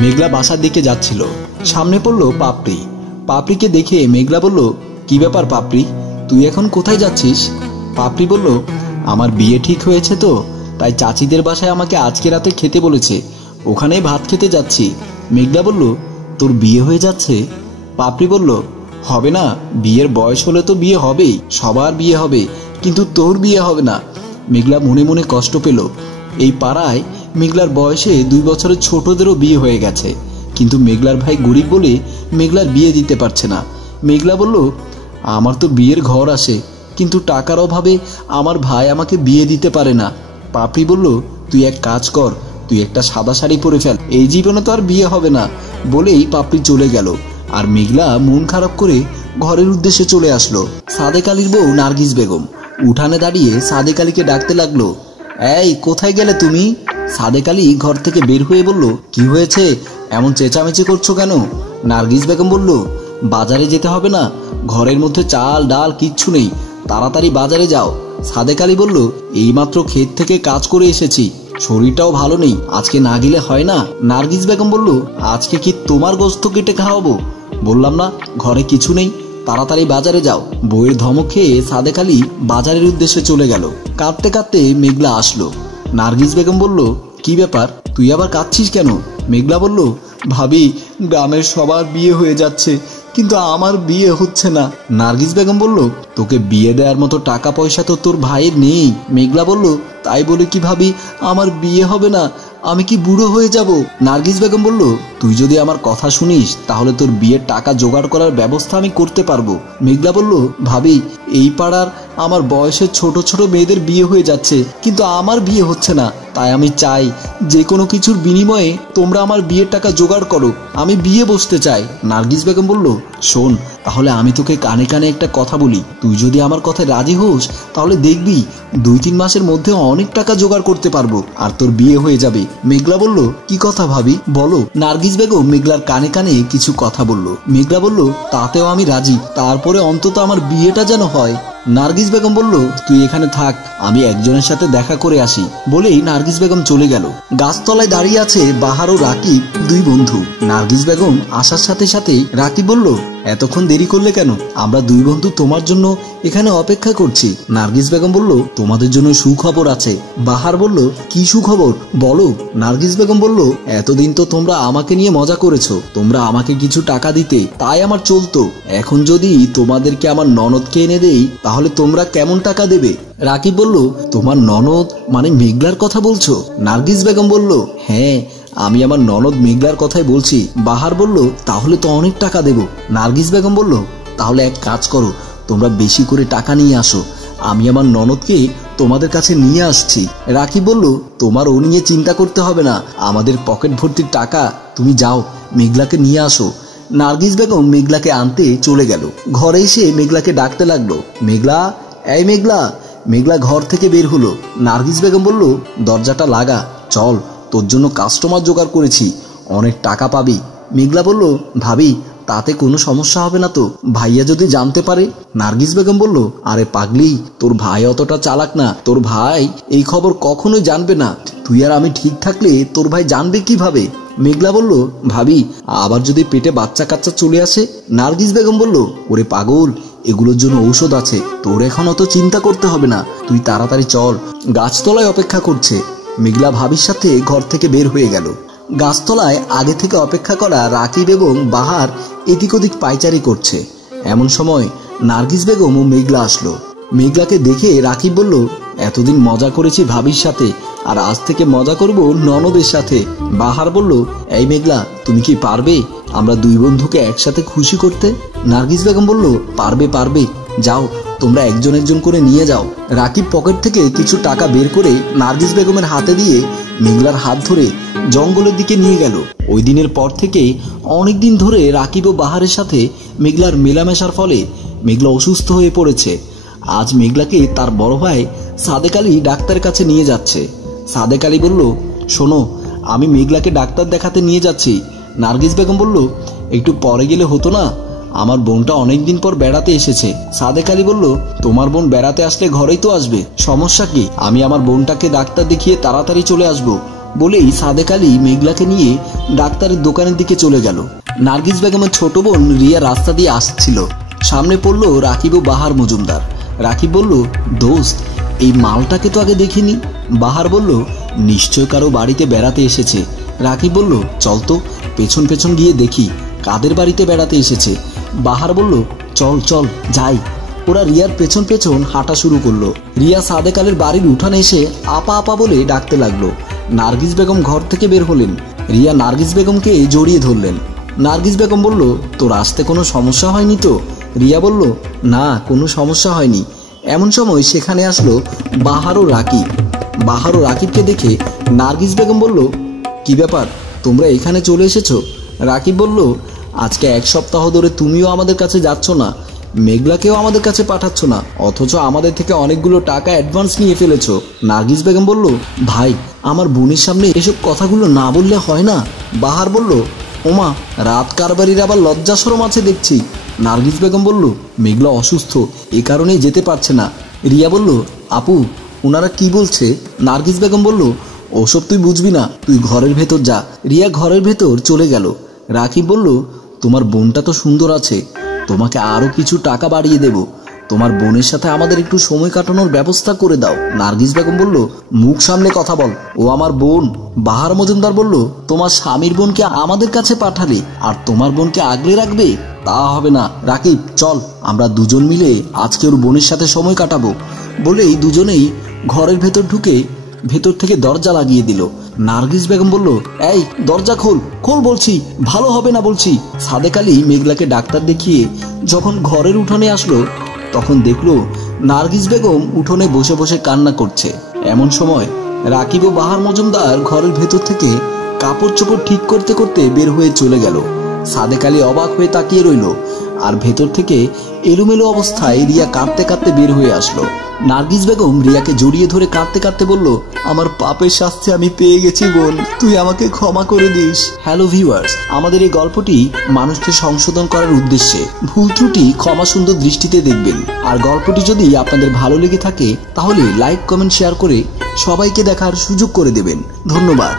মেঘলা বাসার দিকে যাচ্ছিল, সামনে পড়লো পাপড়ি। পাপড়িকে দেখে মেঘলা বলল, কি ব্যাপার পাপড়ি, তুই এখন কোথায় যাচ্ছিস? পাপড়ি বলল, আমার বিয়ে ঠিক হয়েছে তো, তাই চাচিদের বাসায় আমাকে আজকে রাতে খেতে বলেছে, ওখানেই ভাত খেতে যাচ্ছি। মেঘলা বলল, তোর বিয়ে হয়ে যাচ্ছে? পাপড়ি বলল, হবে না, বিয়ের বয়স হলে তো বিয়ে হবেই, সবার বিয়ে হবে, কিন্তু তোর বিয়ে হবে না। মেঘলা মনে মনে কষ্ট পেল। এই পাড়ায় মেঘলার বয়সে 2 বছরের ছোটদেরও বিয়ে হয়ে গেছে, কিন্তু মেঘলার ভাই গরিব বলে মেঘলার বিয়ে দিতে পারছে না। মেঘলা বলল, আমার তো বিয়ের ঘর আসে, কিন্তু টাকার অভাবে আমার ভাই আমাকে বিয়ে দিতে পারে না। পাপড়ি বলল, তুই এক কাজ কর, তুই একটা সাদা শাড়ি পরে ফেল, এই জীবনে তো আর বিয়ে হবে না। বলেই পাপড়ি চলে গেল। আর মেঘলা মন খারাপ করে ঘরের উদ্দেশ্যে চলে আসলো। সাদেক আলীর বউ নার্গিস বেগম উঠানে দাঁড়িয়ে সাদেক আলীকে ডাকতে লাগলো, এই কোথায় গেলে তুমি? সাদেক আলী ঘর থেকে বের হয়ে বলল, কি হয়েছে, এমন চেঁচামেচি করছো কেন? নার্গিস বেগম বলল, বাজারে যেতে হবে না, ঘরের মধ্যে চাল ডাল কিচ্ছু নেই, তাড়াতাড়ি বাজারে যাও। সাদেক আলী বলল, এইমাত্র ক্ষেত থেকে কাজ করে এসেছি, শরীরটাও ভালো নেই, আজকে না গেলে হয় না। নার্গিস বেগম বলল, আজকে কি তোমার গোস্ত কেটে খাওয়াবো? বললাম না ঘরে কিছু নেই, তাড়াতাড়ি বাজারে যাও। বইয়ের ধমক খেয়ে সাদেক আলী বাজারের উদ্দেশ্যে চলে গেল। কাঁদতে কাঁদতে মেঘলা আসলো। নার্গিস বেগম বলল, কি ব্যাপার, তুই আবার কাঁদছিস কেন? মেঘলা বলল, ভাবি, গ্রামের সবার বিয়ে হয়ে যাচ্ছে, কিন্তু আমার বিয়ে হচ্ছে না। নার্গিস বেগম বলল, তোকে বিয়ে দেওয়ার মতো টাকা পয়সা তো তোর ভাইয়ের নেই। মেঘলা বলল, তাই বলে কি ভাবি আমার বিয়ে হবে না? আমি কি বুড়ো হয়ে যাব? নার্গিস বেগম বলল, তুই যদি আমার কথা শুনিস তাহলে তোর বিয়ের টাকা জোগাড় করার ব্যবস্থা আমি করতে পারবো। মেঘলা বলল, ভাবি, এই পাড়ার আমার বয়সের ছোট ছোট মেয়েদের বিয়ে হয়ে যাচ্ছে, কিন্তু আমার বিয়ে হচ্ছে না, তাই আমি চাই যে কোনো কিছুর বিনিময়ে তোমরা আমার বিয়ের টাকা জোগাড় করো, আমি বিয়ে বসতে চাই। নার্গিস বেগম বলল, শোন, তাহলে আমি তোকে কানে কানে একটা কথা বলি, তুই যদি আমার কথায় রাজি হোস তাহলে দেখবি 2-3 মাসের মধ্যে অনেক টাকা জোগাড় করতে পারবো, আর তোর বিয়ে হয়ে যাবে। মেঘলা বলল, কি কথা ভাবি বলো। নার্গিস বেগম মেঘলার কানে কানে কিছু কথা বলল। মেঘলা বলল, তাতেও আমি রাজি, তারপরে অন্তত আমার বিয়েটা যেন হয়। নার্গিস বেগম বলল, তুই এখানে থাক, আমি একজনের সাথে দেখা করে আসি। বলেই নার্গিস বেগম চলে গেল। গাছতলায় দাঁড়িয়ে আছে বাহার ও রাকিব, 2 বন্ধু। নার্গিস বেগম আসার সাথে সাথে রাকিব বলল, এতক্ষণ দেরি করলে কেন? আমরা 2 বন্ধু তোমার জন্য এখানে অপেক্ষা করছি। নার্গিস বেগম বলল, তোমাদের জন্য সুখবর আছে। বাহার বলল, কি সুখবর বলো। নার্গিস বেগম বলল, এতদিন তো তোমরা আমাকে নিয়ে মজা করেছো, তোমরা আমাকে কিছু টাকা দিতে, তাই আমার চলতো। এখন যদি তোমাদেরকে আমার ননদকে এনে দেই তাহলে তোমরা কেমন টাকা দেবে? রাকিব বলল, তোমার ননদ মানে মেঘলার কথা বলছো? নার্গিস বেগম বলল, হ্যাঁ, আমি আমার ননদ মেঘলার কথাই বলছি। বাহার বলল, তাহলে তো অনেক টাকা দেব। নার্গিস বেগম বলল, তাহলে এক কাজ করো, তোমরা বেশি করে টাকা নিয়ে আসো, আমি আমার ননদকে তোমাদের কাছে নিয়ে আসছি। রাকিব বলল, তোমার ও নিয়ে চিন্তা করতে হবে না, আমাদের পকেট ভর্তির টাকা, তুমি যাও মেঘলাকে নিয়ে আসো। নার্গিস বেগম মেঘলাকে আনতে চলে গেল। ঘরে এসে মেঘলাকে ডাকতে লাগলো, মেঘলা, এই মেঘলা। মেঘলা ঘর থেকে বের হলো। নার্গিস বেগম বলল, দরজাটা লাগা, চল, তোর জন্য কাস্টমার জোগাড় করেছি, অনেক টাকা পাবি। মেঘলা বলল, ভাবি, তাতে কোনো সমস্যা হবে না তো? ভাইয়া যদি জানতে পারে? নার্গিস বেগম বলল, আরে পাগলি, তোর ভাই অতটা চালাক না, তোর ভাই এই খবর কখনোই জানবে না। তুই আর আমি ঠিক থাকলে তোর ভাই জানবে কিভাবে? মেঘলা বলল, ভাবি, আবার যদি পেটে বাচ্চা কাচ্চা চলে আসে? নার্গিস বেগম বলল, ওরে পাগল, এগুলোর জন্য ঔষধ আছে, তোর এখন অত চিন্তা করতে হবে না, তুই তাড়াতাড়ি চল, গাছতলায় অপেক্ষা করছে। মেঘলা ভাবির সাথে ঘর থেকে বের হয়ে গেল। গাছতলায় আগে থেকে অপেক্ষা করা রাকিব এবং বাহার এদিক ওদিক পায়চারি করছে। এমন সময় নার্গিস বেগম ও মেঘলা আসলো। মেঘলাকে দেখে রাকিব বলল, এতদিন মজা করেছি ভাবির সাথে, আর আজ থেকে মজা করব ননদের সাথে। বাহার বলল, এই মেঘলা, তুমি কি পারবে আমরা 2 বন্ধুকে একসাথে খুশি করতে? নার্গিস বেগম বলল, পারবে পারবে, যাও তোমরা একজন একজন করে নিয়ে যাও। রাকিব পকেট থেকে কিছু টাকা বের করে নার্গিস বেগমের হাতে দিয়ে মেঘলার হাত ধরে জঙ্গলের দিকে নিয়ে গেল। ওই দিনের পর থেকে অনেকদিন ধরে রাকিব ও বাহারের সাথে মেঘলার মেলামেশার ফলে মেঘলা অসুস্থ হয়ে পড়েছে। আজ মেঘলাকে তার বড় ভাই সাদেক আলী ডাক্তারের কাছে নিয়ে যাচ্ছে। সাদেক আলী বলল, শোনো, আমি মেঘলাকে ডাক্তার দেখাতে নিয়ে যাচ্ছি। নার্গিস বেগম বলল, একটু পরে গেলে হতো না, আমার বোনটা অনেকদিন পর বেড়াতে এসেছে। সাদেক আলী বলল, তোমার বোন বেড়াতে আসলে ঘরেই তো আসবে, সমস্যা কি? আমি আমার বোনটাকে ডাক্তার দেখিয়ে তাড়াতাড়ি চলে আসবো। বলেই সাদেক আলী মেঘলাকে নিয়ে ডাক্তারের দোকানের দিকে চলে গেল। নার্গিস বেগমের ছোট বোন রিয়া রাস্তা দিয়ে আসছিল। সামনে পড়লো রাকিব ও বাহার মজুমদার। রাকিব বলল, দোস্ত, এই মালটাকে তো আগে দেখিনি। বাহার বলল, নিশ্চয় কারো বাড়িতে বেড়াতে এসেছে। রাকিব বলল, চল তো পেছন পেছন গিয়ে দেখি কাদের বাড়িতে বেড়াতে এসেছে। বাহার বলল, চল চল যাই। ওরা রিয়ার পেছন পেছন হাঁটা শুরু করলো। রিয়া সাদেক আলীর বাড়ির উঠানে এসে আপা আপা বলে ডাকতে লাগলো। নার্গিস বেগম ঘর থেকে বের হলেন। রিয়া নার্গিস বেগমকে জড়িয়ে ধরলেন। নার্গিস বেগম বলল, তোর আসতে কোনো সমস্যা হয়নি তো? রিয়া বলল, না, কোনো সমস্যা হয়নি। এমন সময় সেখানে আসলো বাহার ও রাকিব। বাহার ও রাকিবকে দেখে নার্গিস বেগম বলল, কি ব্যাপার, তোমরা এখানে চলে এসেছো? রাকিব বলল, আজকে 1 সপ্তাহ ধরে তুমিও আমাদের কাছে যাচ্ছ না, মেঘলাকেও আমাদের কাছে পাঠাচ্ছ না, অথচ আমাদের থেকে অনেকগুলো টাকা অ্যাডভান্স নিয়ে ফেলেছ। নার্গিস বেগম বলল, ভাই, আমার বোনের সামনে এসব কথাগুলো না বললে হয় না। বাহার বলল, ওমা, রাত কারবারির আবার লজ্জা শরম আছে দেখছি। নার্গিস বেগম বলল, মেঘলা অসুস্থ, এ কারণেই যেতে পারছে না। রিয়া বলল, আপু, ওনারা কি বলছে? নার্গিস বেগম বলল, ওসব তুই বুঝবি না, তুই ঘরের ভেতর যা। রিয়া ঘরের ভেতর চলে গেল। রাকিব বলল, তোমার বোনটা তো সুন্দর আছে, তোমাকে আরো কিছু টাকা বাড়িয়ে দেব, তোমার বোনের সাথে আমাদের একটু সময় কাটানোর ব্যবস্থা করে দাও। নার্গিস বেগম বলল, মুখ সামনে কথা বল, ও আমার বোন। বাহার মজুমদার বলল, তোমার স্বামীর বোনকে আমাদের কাছে পাঠালে আর তোমার বোনকে আগলে রাখবে? তা হবে না। রাকিব, চল, আমরা দুজন মিলে আজকে ওর বোনের সাথে সময় কাটাবো। বলেই দুজনেই ঘরের ভেতর ঢুকে ভেতর থেকে দরজা লাগিয়ে দিল। নার্গিস বেগম বলল, এই দরজা খোল, খোল বলছি, ভালো হবে না বলছি। সাদেক আলী মেঘলাকে ডাক্তার দেখিয়ে যখন ঘরের উঠোনে আসলো, তখন দেখলো নার্গিস বেগম উঠোনে বসে বসে কান্না করছে। এমন সময় রাকিব ও বাহার মজুমদার ঘরের ভেতর থেকে কাপড় চোপড় ঠিক করতে করতে বের হয়ে চলে গেল। সাদেক আলী অবাক হয়ে তাকিয়ে রইল। আর ভেতর থেকে এলোমেলো অবস্থায় রিয়া কাঁদতে কাঁদতে বের হয়ে আসলো। নার্গিস বেগম রিয়াকে জড়িয়ে ধরে কাঁদতে কাঁদতে বলল, আমার পাপের শাস্তি আমি পেয়ে গেছি বোন, তুই আমাকে ক্ষমা করে দিস। হ্যালো ভিউয়ার্স, আমাদের এই গল্পটি মানুষকে সংশোধন করার উদ্দেশ্যে। ভুল ত্রুটি ক্ষমা সুন্দর দৃষ্টিতে দেখবেন। আর গল্পটি যদি আপনাদের ভালো লেগে থাকে তাহলে লাইক, কমেন্ট, শেয়ার করে সবাইকে দেখার সুযোগ করে দেবেন। ধন্যবাদ।